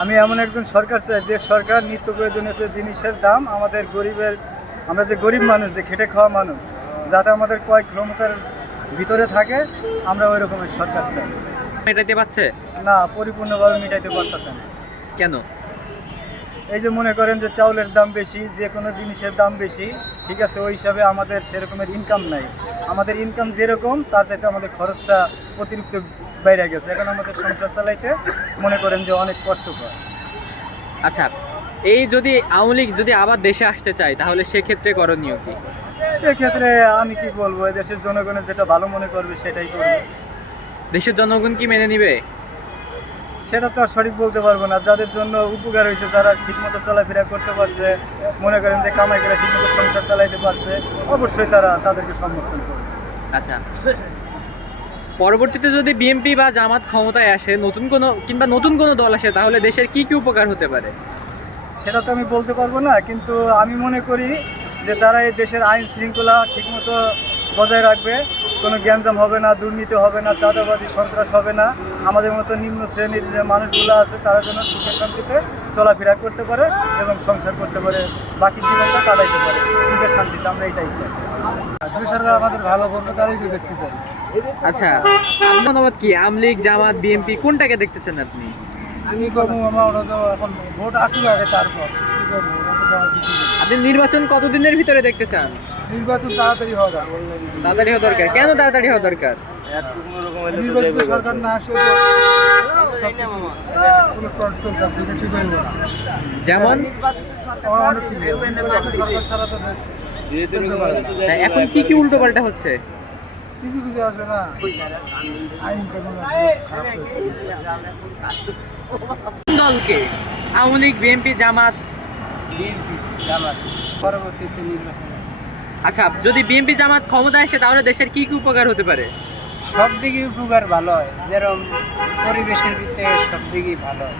আমি এমন একজন সরকার চাই যে সরকার নিত্য প্রয়োজনীয় জিনিসের দাম আমাদের গরিবের আমরা যে গরিব মানুষ যে খেটে খাওয়া মানুষ যাতে আমাদের কয়েক ক্ষমতার ভিতরে থাকে আমরা ওই রকমের সরকার চাই। মেটাইতে পারছে? না পরিপূর্ণভাবে মিটাইতে পারতেছে না। কেন? এই যে মনে করেন যে চাউলের দাম বেশি যে কোনো জিনিসের দাম বেশি ঠিক আছে ওই হিসাবে আমাদের সেরকমের ইনকাম নাই। আমাদের ইনকাম যেরকম তার চাইতে আমাদের খরচটা অতিরিক্ত বাইরে গেছে। এখন আমাদের সংসার চালাইতে মনে করেন যে অনেক কষ্টকর আচ্ছা এই যদি আওয়ামী লীগ যদি আবার দেশে আসতে চায় তাহলে সেক্ষেত্রে করণীয় কি? সেক্ষেত্রে আমি কি বলব দেশের জনগণের যেটা ভালো মনে করবে সেটাই করবে। দেশের জনগণ কি মেনে নিবে? সেটা তো আর সঠিক বলতে পারব না। যাদের জন্য উপকার হয়েছে যারা ঠিকমতো চলাফেরা করতে পারছে মনে করেন যে কামাই করে ঠিকমতো সংসার চালাইতে পারছে অবশ্যই তারা তাদেরকে সমর্থন করবে। আচ্ছা। পরবর্তীতে যদি বিএনপি বা জামাত ক্ষমতায় আসে, নতুন কোনো কিংবা নতুন কোনো দল আসে, তাহলে দেশের কি কি উপকার হতে পারে? সেটা তো আমি বলতে পারব না, কিন্তু আমি মনে করি যে তারা এই দেশের আইন শৃঙ্খলা ঠিকমতো বজায় রাখবে, কোনো গ্যাঞ্জাম হবে না, দুর্নীতি হবে না, চাঁদাবাজি, সন্ত্রাস হবে না। আমাদের মতো নিম্ন শ্রেণির যে মানুষগুলো আছে তারা যেন সুখে শান্তিতে চলাফেরা করতে পারে এবং সংসার করতে পারে বাকি জীবনটা কাটাইতে পারে। সুখে শান্তিতে আমরা এটাই চাই। সরকার আমাদের ভালো করবে তারাই তো দেখতে চাই। আচ্ছা আপনার মতামত কি? জামাত কোনটাকে দেখতেছেন আপনি? আমি করব আমার ওরা তো এখন ভোট আসুক আগে তারপর। আপনি নির্বাচন কতদিনের ভিতরে দেখতে চান? নির্বাচন তাড়াতাড়ি হওয়া দরকার। তাড়াতাড়ি হওয়া দরকার। কেন তাড়াতাড়ি হওয়া দরকার? সরকার যেমন এখন কি কি উল্টো পাল্টা হচ্ছে? কিছু কিছু আছে না দলকে? আওয়ামী লীগ, বিএনপি, জামাত? আচ্ছা যদি বিএনপি, জামাত ক্ষমতায় আসে, তাহলে দেশের কি কি উপকার হতে পারে? সব দিকে উপকার ভালো হয়। যেরকম পরিবেশের ভিতরে সব দিকেই ভালো হয়।